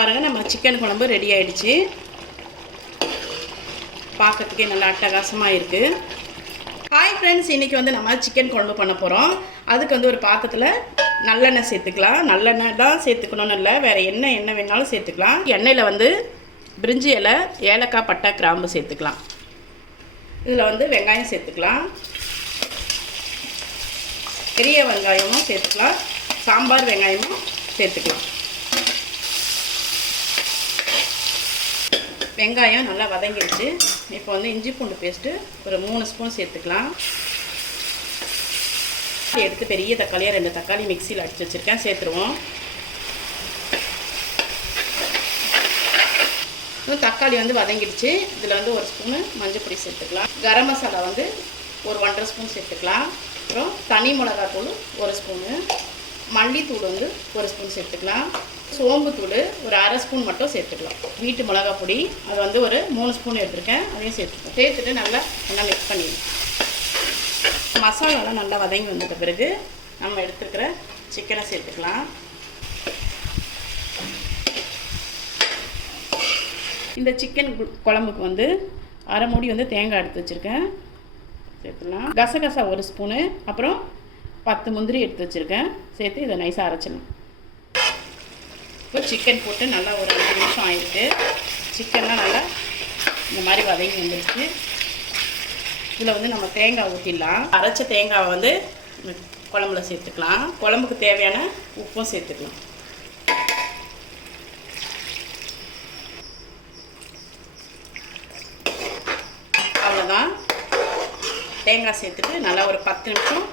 பாருங்கள் நம்ம சிக்கன் குழம்பு ரெடி ஆகிடுச்சு பார்க்கறதுக்கே நல்லா அட்டகாசமாக இருக்குது ஹாய் ஃப்ரெண்ட்ஸ் இன்றைக்கி வந்து நம்ம சிக்கன் குழம்பு பண்ண போகிறோம் அதுக்கு வந்து ஒரு பாத்திரத்தில் நல்லெண்ணெய் சேர்த்துக்கலாம். நல்லெண்ணெய் தான் சேர்த்துக்கணும்னு இல்லை வேறு என்ன எண்ணெய் வேணாலும் சேர்த்துக்கலாம். எண்ணெயில் வந்து பிரிஞ்சி இலை ஏலக்காய் பட்டை கிராம்பு சேர்த்துக்கலாம். இதில் வந்து வெங்காயம் சேர்த்துக்கலாம். பெரிய வெங்காயமும் சேர்த்துக்கலாம். சாம்பார் வெங்காயமும் சேர்த்துக்கலாம். வெங்காயம் நல்லா வதங்கிடுச்சு இப்போ வந்து இஞ்சி பூண்டு பேஸ்ட்டு ஒரு மூணு ஸ்பூன் சேர்த்துக்கலாம். எடுத்து பெரிய தக்காளியாக ரெண்டு தக்காளி மிக்சியில் அடித்து வச்சுருக்கேன். சேர்த்துருவோம். தக்காளி வந்து வதங்கிடுச்சு இதில் வந்து ஒரு ஸ்பூனு மஞ்சள் பொடி சேர்த்துக்கலாம். கரம் மசாலா வந்து ஒரு ஒன்றரை ஸ்பூன் சேர்த்துக்கலாம். அப்புறம் தனி மிளகாத்தூள் ஒரு ஸ்பூனு மல்லித்தூள் வந்து ஒரு ஸ்பூன் சேர்த்துக்கலாம். சோம்புத்தூள் ஒரு அரை ஸ்பூன் மட்டும் சேர்த்துக்கலாம். வீட்டு மிளகா பொடி அது வந்து ஒரு மூணு ஸ்பூன் எடுத்திருக்கேன். அதையும் சேர்த்துக்கலாம். சேர்த்துட்டு நல்லா நல்லா மிக்ஸ் பண்ணிடணும் மசாலாலாம் நல்லா வதங்கி வந்துட்ட பிறகு நம்ம எடுத்துருக்கிற சிக்கனை சேர்த்துக்கலாம். இந்த சிக்கன் கு- குழம்புக்கு வந்து அரை மூடி வந்து தேங்காய் எடுத்து வச்சுருக்கேன். சேர்த்துலாம் கசகசா ஒரு ஸ்பூனு. அப்புறம் பத்து முந்திரி எடுத்து வச்சுருக்கேன். சேர்த்து இதை நைஸாக அரைச்சிடலாம். இப்போ சிக்கன் போட்டு நல்லா ஒரு அஞ்சு நிமிஷம் ஆயிருக்கு சிக்கன்லாம் நல்லா இந்த மாதிரி வதங்கி வந்துருச்சு. இதில் வந்து நம்ம தேங்காய் ஊற்றிடலாம் அரைச்ச தேங்காவை வந்து குழம்புல சேர்த்துக்கலாம். குழம்புக்கு தேவையான உப்பும் சேர்த்துக்கலாம். அவ்வளோதான். தேங்காய் சேர்த்துட்டு நல்லா ஒரு பத்து நிமிஷம்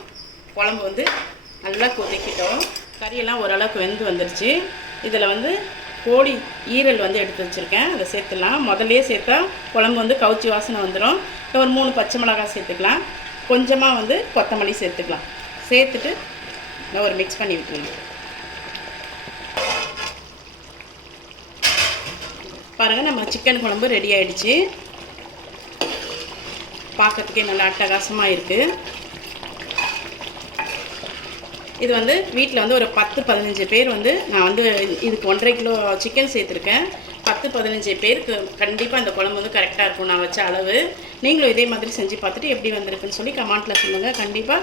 குழம்பு வந்து நல்லா கொதிக்கிட்டோம். கறியெல்லாம் ஓரளவுக்கு வெந்து வந்துருச்சு. இதில் வந்து கோழி ஈரல் வந்து எடுத்து வச்சுருக்கேன். அதை சேர்த்துலாம் முதல்லயே சேர்த்தா குழம்பு வந்து கவுச்சி வாசனை வந்துடும். ஒரு மூணு பச்சை மிளகாய் சேர்த்துக்கலாம். கொஞ்சமாக வந்து கொத்தமல்லி சேர்த்துக்கலாம். சேர்த்துட்டு ஒரு மிக்ஸ் பண்ணி விட்டுருங்க பாருங்கள் நம்ம சிக்கன் குழம்பு ரெடி ஆகிடுச்சி பார்க்கறதுக்கே நல்லா அட்டகாசமாக இருக்குது இது வந்து வீட்டில் வந்து ஒரு பத்து பதினஞ்சு பேர் வந்து நான் வந்து இதுக்கு ஒன்றரை கிலோ சிக்கன் சேர்த்துருக்கேன். பத்து பதினஞ்சு பேருக்கு கண்டிப்பாக இந்த குழம்பு வந்து கரெக்டாக இருக்கும். நான் வச்ச அளவு. நீங்களும் இதே மாதிரி செஞ்சு பார்த்துட்டு எப்படி வந்திருக்குன்னு சொல்லி கமெண்ட்டில் சொல்லுங்கள் கண்டிப்பாக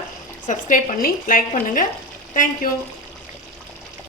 சப்ஸ்கிரைப் பண்ணி லைக் பண்ணுங்கள் தேங்க்யூ